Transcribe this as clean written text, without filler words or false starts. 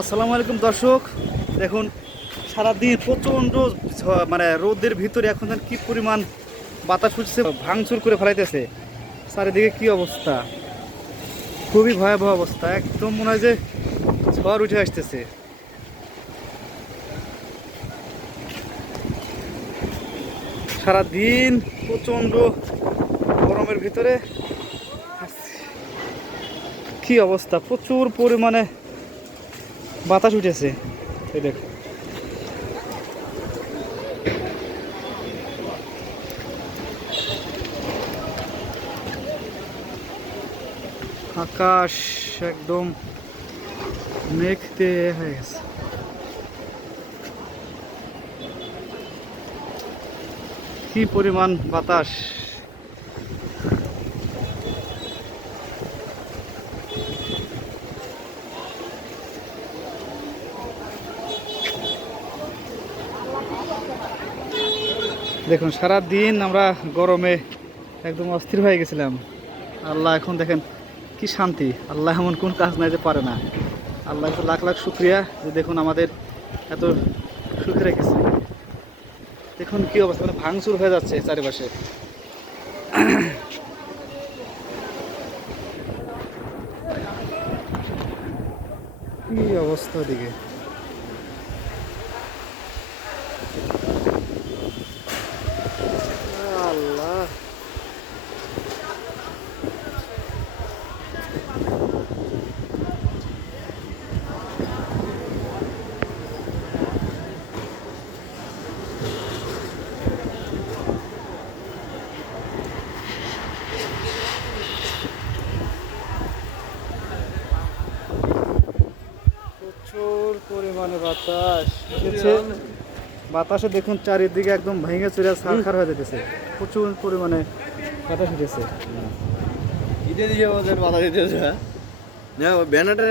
আসসালামু আলাইকুম দর্শক, দেখুন সারাদিন প্রচণ্ড মানে রোদের ভিতরে এখন কি পরিমাণ বাতাস উঠছে, ভাঙচুর করে ফেলাইতেছে। চারিদিকে কি অবস্থা, খুবই ভয়াবহ অবস্থা, একদম মনে হয় যে ঝড় উঠে আসতেছে। সারাদিন প্রচণ্ড গরমের ভিতরে কি অবস্থা, প্রচুর পরিমাণে বাতাস উঠেছে। এই দেখ, আকাশ একদম মেঘতে হয়ে গেছে। কি পরিমাণ বাতাস, দেখুন সারা দিন আমরা গরমে একদম অস্থির হয়ে গেছিলাম। আল্লাহ এখন দেখেন কি শান্তি, আল্লাহ এমন কোন কাজ নাই যে পারে না। আল্লাহ তো লাখ লাখ শুক্রিয়া যে দেখুন আমাদের এত সুখে রেখেছে। দেখুন কি অবস্থা, মানে ভাঙচুর হয়ে যাচ্ছে চারিপাশে। কি অবস্থা ওদিকে, আল্লাহ। প্রচুর পরিমাণে বাতাস এসেছে, বাতাসে দেখুন চারিদিকে একদম ভেঙে চুরে ছারখার হয়ে যেতেছে। প্রচুর পরিমাণে বাতাস উঠেছে। বাধা দিতেছে না ব্যানারটা